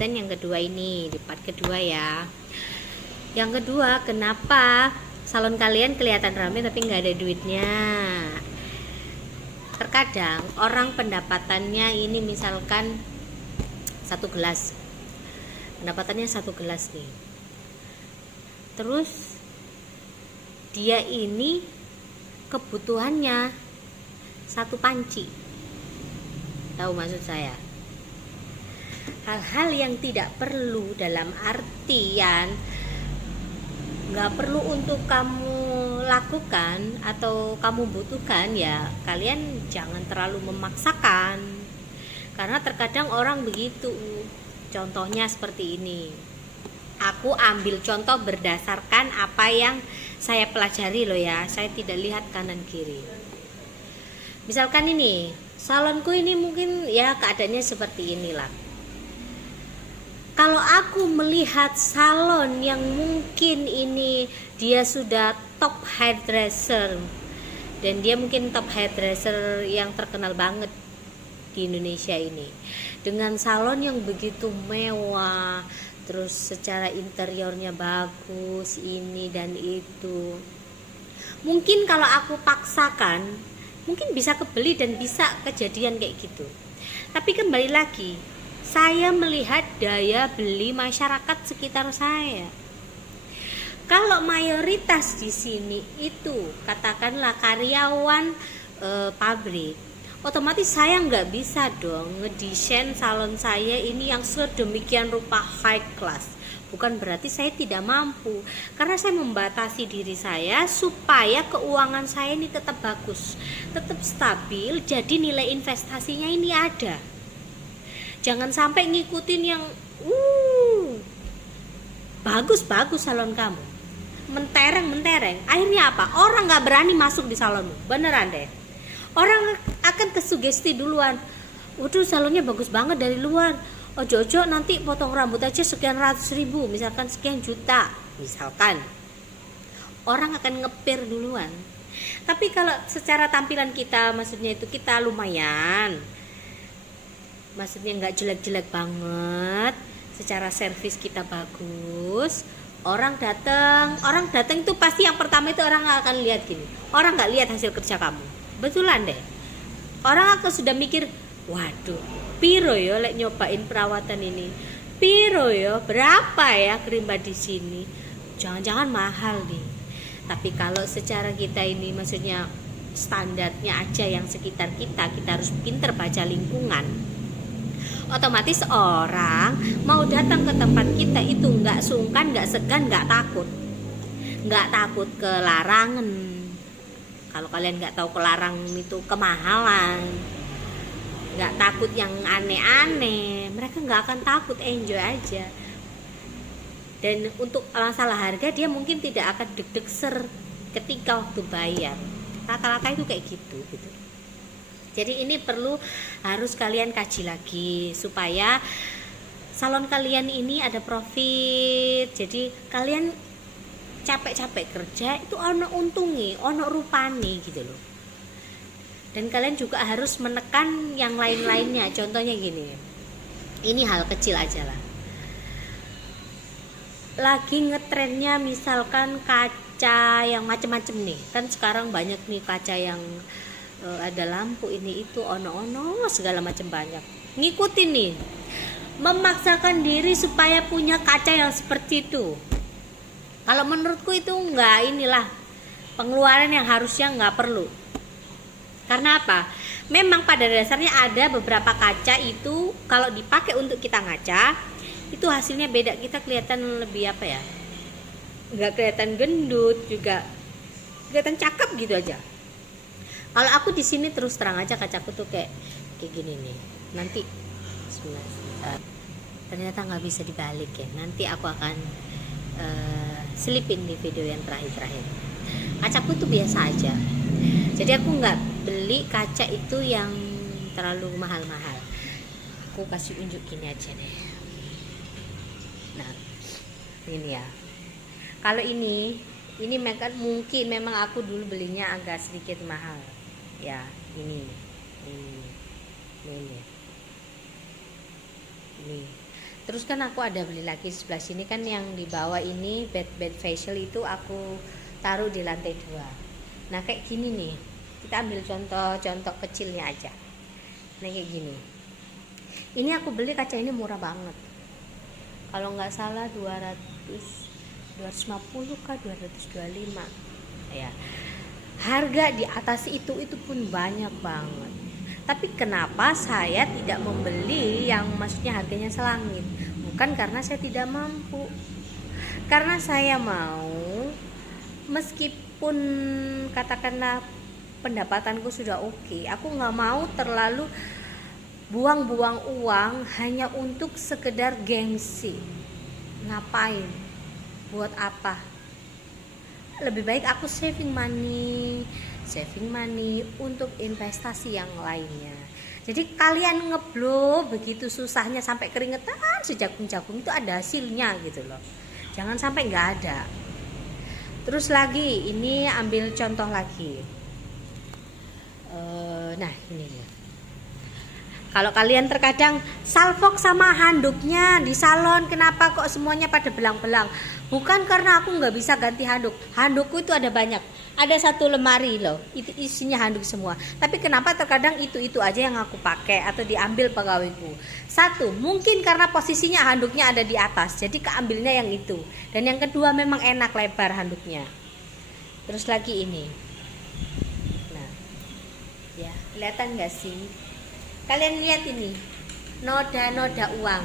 Dan yang kedua ini, di part kedua ya. Yang kedua, kenapa salon kalian kelihatan ramai tapi nggak ada duitnya? Terkadang orang pendapatannya ini misalkan 1 gelas, pendapatannya 1 gelas nih. Terus dia ini kebutuhannya 1 panci. Tahu maksud saya? Hal-hal yang tidak perlu dalam artian nggak perlu untuk kamu lakukan atau kamu butuhkan, ya kalian jangan terlalu memaksakan, karena terkadang orang begitu. Contohnya seperti ini, aku ambil contoh berdasarkan apa yang saya pelajari loh ya, saya tidak lihat kanan kiri. Misalkan ini salonku ini mungkin ya keadaannya seperti inilah. Kalau aku melihat salon yang mungkin ini dia sudah top hairdresser, dan dia mungkin top hairdresser yang terkenal banget di Indonesia ini, dengan salon yang begitu mewah, terus secara interiornya bagus, ini dan itu, mungkin kalau aku paksakan mungkin bisa kebeli dan bisa kejadian kayak gitu. Tapi kembali lagi, saya melihat daya beli masyarakat sekitar saya. Kalau mayoritas di sini itu katakanlah karyawan pabrik, otomatis saya nggak bisa dong ngedesain salon saya ini yang sedemikian rupa high class. Bukan berarti saya tidak mampu, karena saya membatasi diri saya supaya keuangan saya ini tetap bagus, tetap stabil, jadi nilai investasinya ini ada. Jangan sampai ngikutin yang bagus-bagus salon kamu, mentereng, akhirnya apa? Orang gak berani masuk di salonmu, beneran deh. Orang akan kesugesti duluan, waduh salonnya bagus banget dari luar, ojo-ojo nanti potong rambut aja sekian ratus ribu, misalkan sekian juta, misalkan. Orang akan ngepir duluan. Tapi kalau secara tampilan kita, maksudnya itu kita lumayan, maksudnya nggak jelek-jelek banget, secara servis kita bagus, orang datang itu pasti yang pertama itu orang nggak akan lihat gini, orang nggak lihat hasil kerja kamu, betulan deh. Orang akan sudah mikir, waduh, piro yo lek nyobain perawatan ini, piro yo berapa ya krimba di sini, jangan-jangan mahal nih. Tapi kalau secara kita ini, maksudnya standarnya aja yang sekitar kita harus pinter baca lingkungan, otomatis orang mau datang ke tempat kita itu nggak sungkan, nggak segan, nggak takut kelarangan. Kalau kalian nggak tahu kelarangan itu kemahalan, nggak takut yang aneh-aneh, mereka nggak akan takut, enjoy aja. Dan untuk masalah harga dia mungkin tidak akan deg-deg ketika waktu bayar. Rata-rata itu kayak gitu. Jadi ini harus kalian kaji lagi supaya salon kalian ini ada profit. Jadi kalian capek-capek kerja itu ono untungi, ono rupani gitu loh. Dan kalian juga harus menekan yang lain-lainnya. Contohnya gini, ini hal kecil aja lah. Lagi ngetrennya misalkan kaca yang macem-macem nih, kan sekarang banyak nih kaca yang ada lampu ini itu ono segala macam, banyak. Ngikutin nih, memaksakan diri supaya punya kaca yang seperti itu. Kalau menurutku itu pengeluaran yang harusnya nggak perlu. Karena apa? Memang pada dasarnya ada beberapa kaca itu kalau dipakai untuk kita ngaca itu hasilnya beda, kita kelihatan lebih nggak kelihatan gendut, juga kelihatan cakep gitu aja. Kalau aku di sini terus terang aja, kacaku tuh kayak gini nih. Nanti ternyata nggak bisa dibalik ya. Nanti aku akan selipin di video yang terakhir. Kacaku tuh biasa aja. Jadi aku nggak beli kaca itu yang terlalu mahal-mahal. Aku kasih unjuk gini aja deh. Nah, ini ya. Kalau ini mungkin memang aku dulu belinya agak sedikit mahal. Ya, ini. terus kan aku ada beli lagi sebelah sini kan, yang di bawah ini bed facial itu aku taruh di lantai 2. Nah kayak gini nih, kita ambil contoh kecilnya aja. Nah kayak gini, ini aku beli kaca ini murah banget, kalau nggak salah 250 kah 225 ya. Harga di atas itu pun banyak banget. Tapi kenapa saya tidak membeli yang maksudnya harganya selangit? Bukan karena saya tidak mampu, karena saya mau, meskipun katakanlah pendapatanku sudah oke, aku nggak mau terlalu buang-buang uang hanya untuk sekedar gengsi. Ngapain? Buat apa? Lebih baik aku saving money untuk investasi yang lainnya. Jadi kalian ngeblow begitu susahnya sampai keringetan sejagung-jagung, itu ada hasilnya gitu loh. Jangan sampai nggak ada. Terus lagi, ini ambil contoh lagi. Nah ini ya. Kalau kalian terkadang salfok sama handuknya di salon, kenapa kok semuanya pada belang-belang? Bukan karena aku nggak bisa ganti handuk. Handukku itu ada banyak. Ada satu lemari loh, itu isinya handuk semua. Tapi kenapa terkadang itu aja yang aku pakai atau diambil pegawaiku? Satu, mungkin karena posisinya handuknya ada di atas, jadi keambilnya yang itu. Dan yang kedua, memang enak lebar handuknya. Terus lagi ini. Nah, ya kelihatan nggak sih? Kalian lihat ini, noda-noda uang.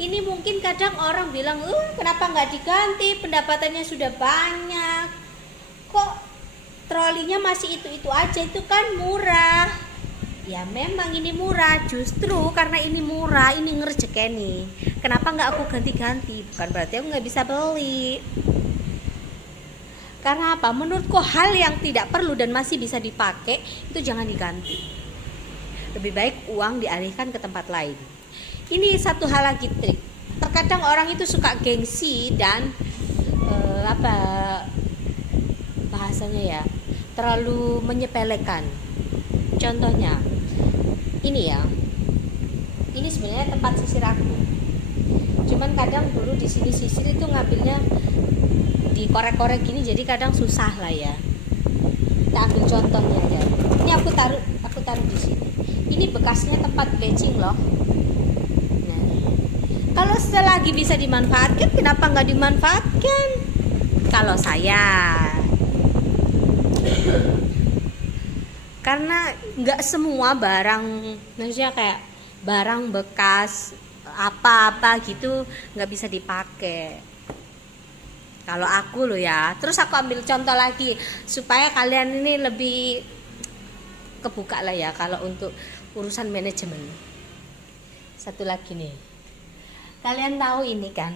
Ini mungkin kadang orang bilang, kenapa nggak diganti, pendapatannya sudah banyak, kok trolinya masih itu aja, itu kan murah. Ya memang ini murah, justru karena ini murah, ini ngerjekeni. Kenapa nggak aku ganti-ganti? Bukan berarti aku nggak bisa beli. Karena apa? Menurutku hal yang tidak perlu dan masih bisa dipakai itu jangan diganti. Lebih baik uang dialihkan ke tempat lain. Ini satu hal lagi trik. Terkadang orang itu suka gengsi dan bahasanya ya, terlalu menyepelekan. Contohnya ini ya, ini sebenarnya tempat sisir aku. Cuman kadang dulu di sini sisir itu ngambilnya dikorek-korek gini, jadi kadang susah lah ya. Kita ambil contohnya aja. Ini aku taruh di sini. Ini bekasnya tempat bleaching loh. Nah, kalau selagi bisa dimanfaatkan, kenapa nggak dimanfaatkan? Kalau saya, karena nggak semua barang, maksudnya kayak barang bekas apa-apa gitu nggak bisa dipakai. Kalau aku loh ya. Terus aku ambil contoh lagi supaya kalian ini lebih kebuka lah ya kalau untuk urusan manajemen. Satu lagi nih, kalian tahu ini kan,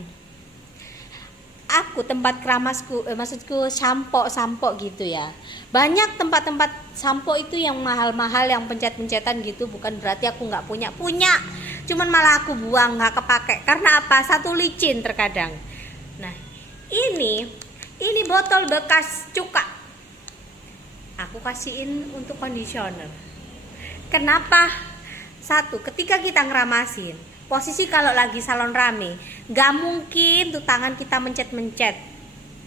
aku tempat keramasku, maksudku sampo gitu ya. Banyak tempat-tempat sampo itu yang mahal-mahal, yang pencet-pencetan gitu. Bukan berarti aku nggak punya, cuman malah aku buang, nggak kepake. Karena apa? Satu, licin terkadang. Nah ini botol bekas cuka, aku kasihin untuk conditioner. Kenapa? Satu, ketika kita ngeramasin, posisi kalau lagi salon rame, nggak mungkin tuh tangan kita mencet-mencet,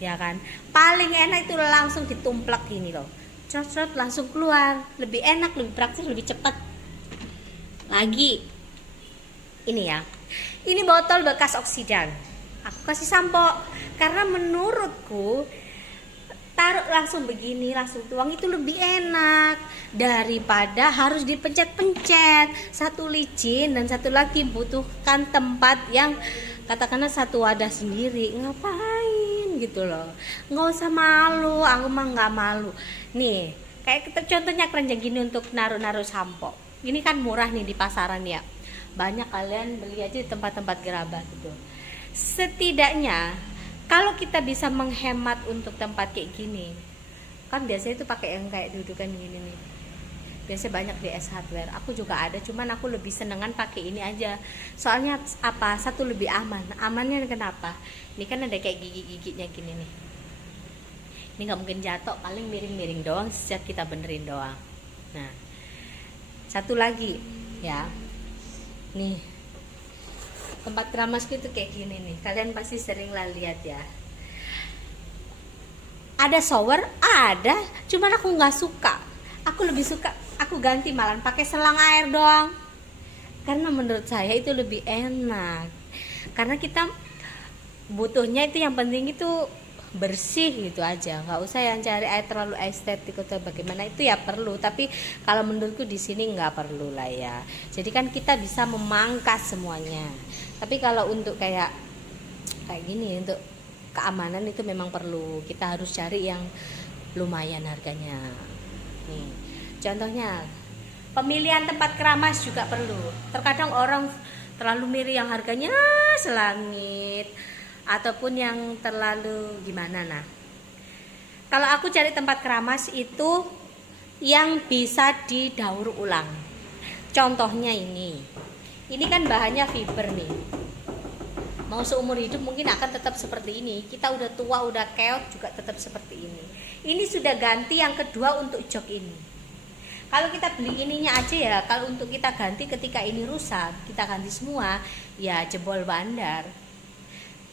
ya kan? Paling enak itu langsung ditumplek gini loh, crot langsung keluar, lebih enak, lebih praktis, lebih cepat. Lagi, ini ya, ini botol bekas oksidan, aku kasih sampo karena menurutku taruh langsung begini, langsung tuang itu lebih enak daripada harus dipencet-pencet. Satu licin dan satu lagi butuhkan tempat yang katakanlah satu wadah sendiri. Ngapain gitu loh, nggak usah malu. Aku mah nggak malu nih. Kayak kita contohnya keranjang gini untuk naruh sampo, ini kan murah nih di pasaran ya, banyak. Kalian beli aja di tempat-tempat gerabah gitu. Setidaknya kalau kita bisa menghemat untuk tempat kayak gini, kan biasanya itu pakai yang kayak dudukan gini nih. Biasanya banyak di S Hardware. Aku juga ada, cuman aku lebih senengan pakai ini aja. Soalnya apa? Satu, lebih aman. Amannya kenapa? Ini kan ada kayak gigi-giginya gini nih. Ini nggak mungkin jatuh, paling miring-miring doang sejak kita benerin doang. Nah, satu lagi ya. Nih. Tempat keramasku itu kayak gini nih, kalian pasti sering lah lihat ya. Ada shower, ada, cuman aku nggak suka. Aku lebih suka, aku ganti malah pakai selang air doang. Karena menurut saya itu lebih enak. Karena kita butuhnya itu yang penting itu bersih gitu aja, nggak usah yang cari air terlalu estetik atau bagaimana, itu ya perlu, tapi kalau menurutku di sini nggak perlu lah ya. Jadi kan kita bisa memangkas semuanya, tapi kalau untuk kayak gini untuk keamanan itu memang perlu, kita harus cari yang lumayan harganya. Nih contohnya, pemilihan tempat keramas juga perlu. Terkadang orang terlalu milih yang harganya selangit ataupun yang terlalu gimana. Nah, kalau aku cari tempat keramas itu yang bisa didaur ulang. Contohnya ini kan bahannya fiber nih. Mau seumur hidup mungkin akan tetap seperti ini. Kita udah tua, udah keot juga tetap seperti ini. Ini sudah ganti yang kedua untuk jok ini. Kalau kita beli ininya aja ya, kalau untuk kita ganti ketika ini rusak, kita ganti semua, ya jebol bandar.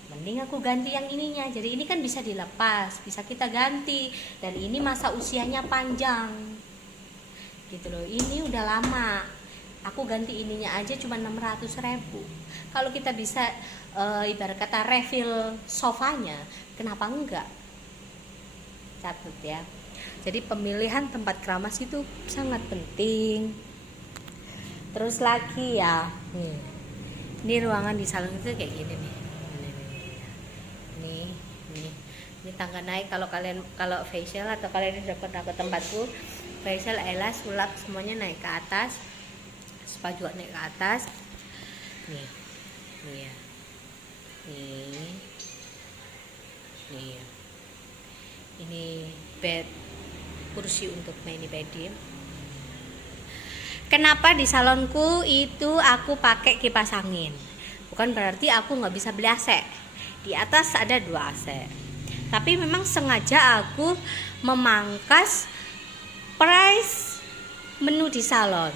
Mending aku ganti yang ininya. Jadi ini kan bisa dilepas, bisa kita ganti, dan ini masa usianya panjang gitu loh. Ini udah lama, aku ganti ininya aja cuma 600.000. Kalau kita bisa ibarat kata refill sofanya, kenapa enggak? Catat ya. Jadi pemilihan tempat keramas itu sangat penting. Terus lagi ya, ini ruangan di salon itu kayak gini nih. Ini tangga naik. Kalau facial atau kalian sudah pernah ke tempatku facial, elas, sulap, semuanya naik ke atas, spa juga naik ke atas. Nih ya, nih ya. Ini bed, kursi untuk mani-pedi. Kenapa di salonku itu aku pakai kipas angin? Bukan berarti aku nggak bisa beli AC. Di atas ada 2 AC. Tapi memang sengaja aku memangkas price menu di salon.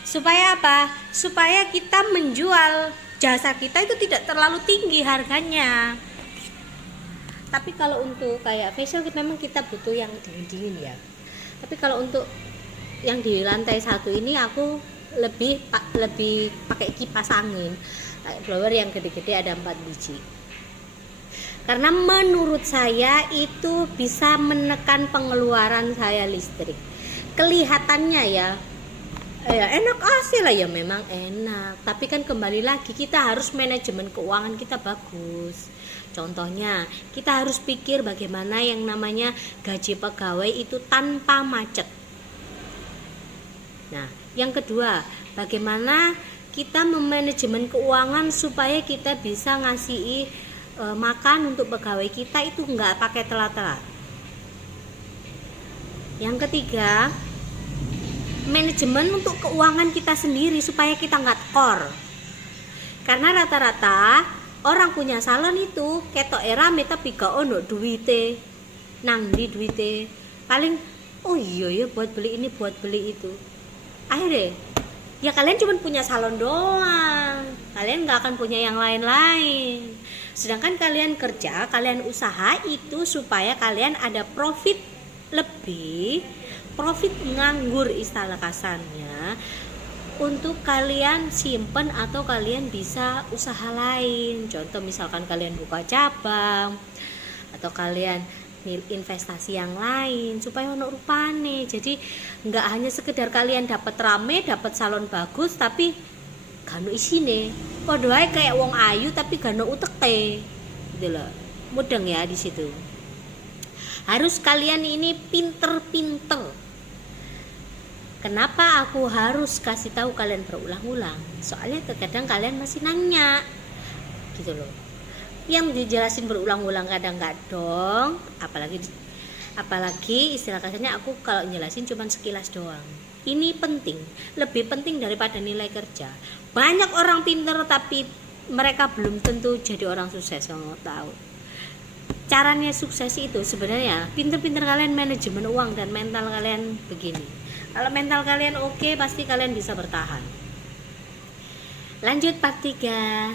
Supaya apa? Supaya kita menjual jasa kita itu tidak terlalu tinggi harganya. Tapi kalau untuk kayak facial memang kita butuh yang dingin-dingin ya. Tapi kalau untuk yang di lantai 1 ini aku lebih pakai kipas angin. Blower yang gede-gede ada 4 biji. Karena menurut saya itu bisa menekan pengeluaran saya listrik. Kelihatannya ya enak AC lah ya, memang enak. Tapi kan kembali lagi kita harus manajemen keuangan kita bagus. Contohnya kita harus pikir bagaimana yang namanya gaji pegawai itu tanpa macet. Nah, yang kedua, bagaimana kita memanajemen keuangan supaya kita bisa ngasih makan untuk pegawai kita itu nggak pakai telat-telat. Yang ketiga, manajemen untuk keuangan kita sendiri supaya kita nggak tekor. Karena rata-rata orang punya salon itu ketok rame tapi gak ono duite. Nang di duite paling oh iya ya buat beli ini, buat beli itu. Akhirnya ya kalian cuma punya salon doang, kalian nggak akan punya yang lain-lain. Sedangkan kalian kerja, kalian usaha itu supaya kalian ada profit lebih, profit nganggur istilah kasarnya, untuk kalian simpen atau kalian bisa usaha lain. Contoh misalkan kalian buka cabang atau kalian investasi yang lain supaya ono rupane. Jadi nggak hanya sekedar kalian dapat rame, dapat salon bagus tapi gak ono isine. Padha wae kayak wong ayu tapi gak ono uteke. Gitu loh. Mudeng ya di situ. Harus kalian ini pinter-pinter. Kenapa aku harus kasih tahu kalian berulang-ulang? Soalnya terkadang kalian masih nanya. Gitu loh. Yang dijelasin berulang-ulang kadang nggak dong, apalagi istilah kasarnya aku kalau jelasin cuma sekilas doang. Ini penting, lebih penting daripada nilai kerja. Banyak orang pinter tapi mereka belum tentu jadi orang sukses. Nggak tahu caranya sukses itu sebenarnya pinter-pinter kalian manajemen uang dan mental kalian begini. Kalau mental kalian oke, pasti kalian bisa bertahan. Lanjut part 3.